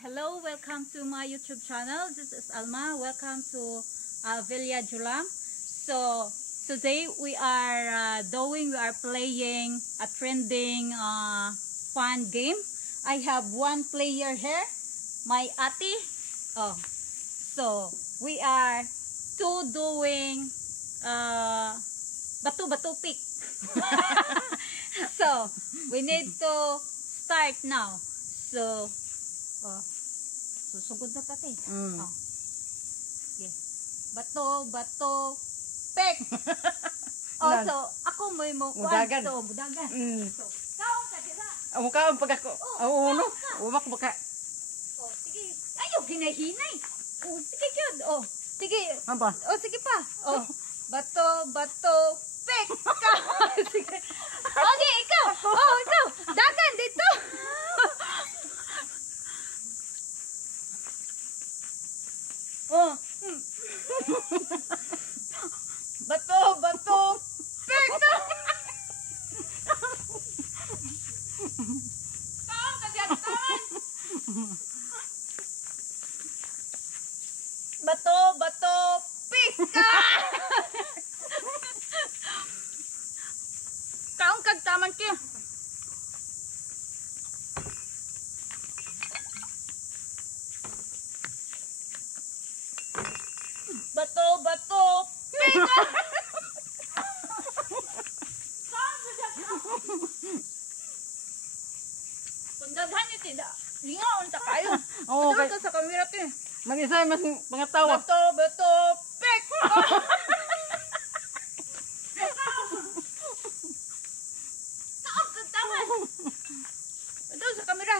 Hello, welcome to my YouTube channel. This is Alma. Welcome to Villa Julam. So today we are playing a trending fun game. I have one player here, my ate. Oh, so we are doing batu pick. So we need to start now. So susugod na tati. Oh. Yes. Bato pick. Also, ako mo mudagan. So, mudagan. So, kaon ka dira. Amo kaon pag ako. No. Umak baka. Oh, sige. Ayo ginahinay. Oh, sige gyud. Oh, sige. Amba. Oh, sige pa. Oh, bato pick. Sige. Okay, ikaw. Oh, ikaw. Dagan dito. Oh. Bato pick. Kaon ka diyan. Bato pick. Kaon kag taman ki. Bato pick. Kaon ka diyan. Kundaghan ni tidak. Lingaon ta kayo. Oo, Dito sa kamera ti. Mag-isa mas pangatawa. Bato pick. Kaon kag taman. Ito sa kamera.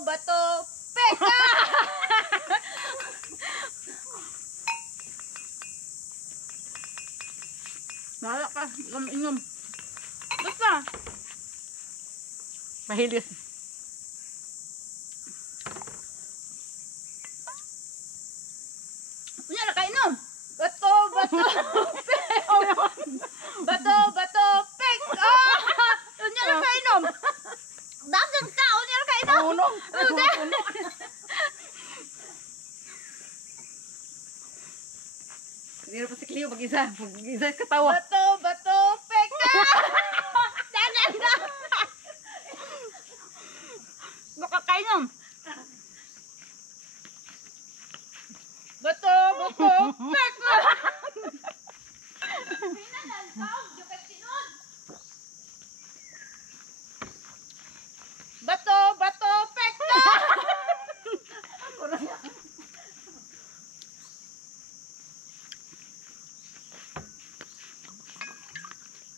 Bato pick. Nala ka, inom. Basta. Mahilis. Unya na kainom. Bato pick. Bato pick. Unya na kainom. Dagan ka, unya na kainom. No. Hindi pa si Cleo mag-isa. Mag-isa katawa. Bato pick. Dagan ka. Baka kainom. Bato pick. Pinanan ka, jukat sinod. Bato pick.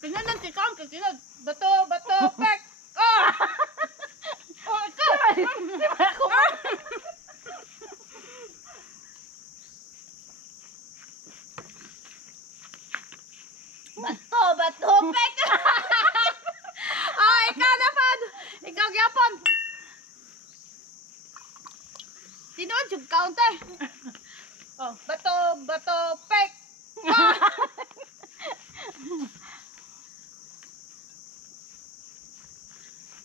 Pinanan si Kang kasinod. Bato pick. Oh, ikaw. Di ba ako? Bato pick. Ikaw na pa. Ikaw gyapon. Tinuod yung counter. Oh, bato pick.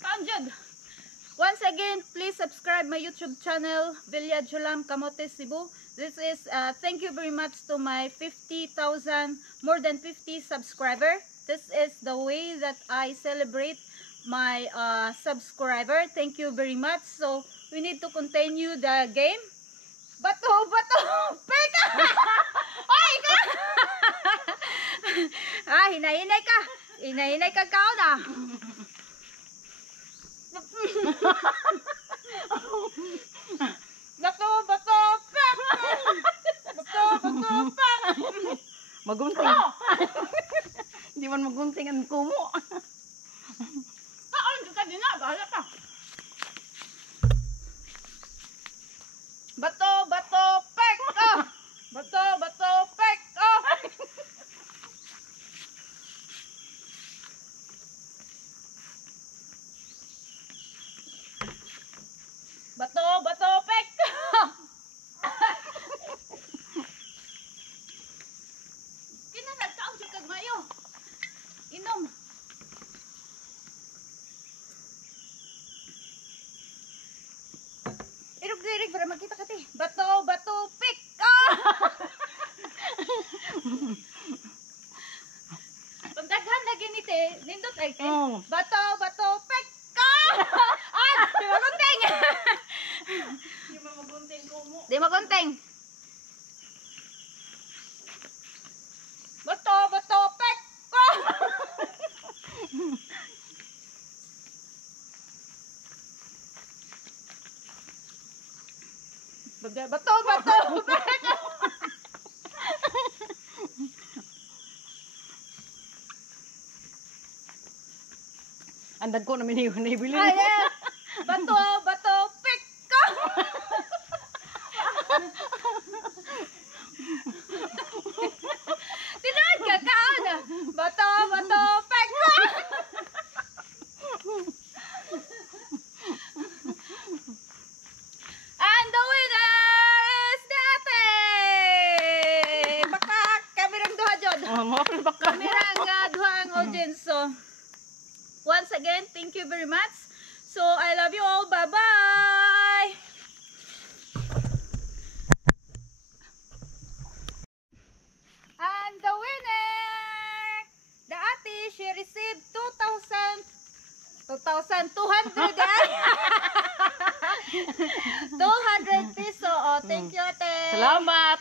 Kaunjud. Once again, please subscribe my YouTube channel, Villa Julam Camotes Cebu. This is thank you very much to my 50,000, more than 50 subscriber. This is the way that I celebrate my subscriber. Thank you very much. So we need to continue the game. Bato pick. Ay ka. Hinay-hinay ka. Hinay-hinay ka kao na. Bato pick. Bato pick. Magunting. Hindi man magunting ang kumo. Kaon ka din na, bahala ka. Bato pick. Bato pick. Bato pick. Kinanagkaon siya kag mayo. Inom. Like, Oh. bato, pek ko! Ah! Di magunting! Di ba magunting kumo? Di magunting. Bato, pek ko! Bato, pek ko! Andag ko namin yung naibili. Ayan! Bato, pek ko! Tinood ka, kaan! Bato, pek ko! And the winner is Date! Bakbak! Kamerang duha, Jod! Mga baka. Kamerang duha ang audience. So, once again, thank you very much. So, I love you all. Bye-bye! And the winner! The ate, she received 2,200 200 peso. Oh, thank you, ate. Salamat.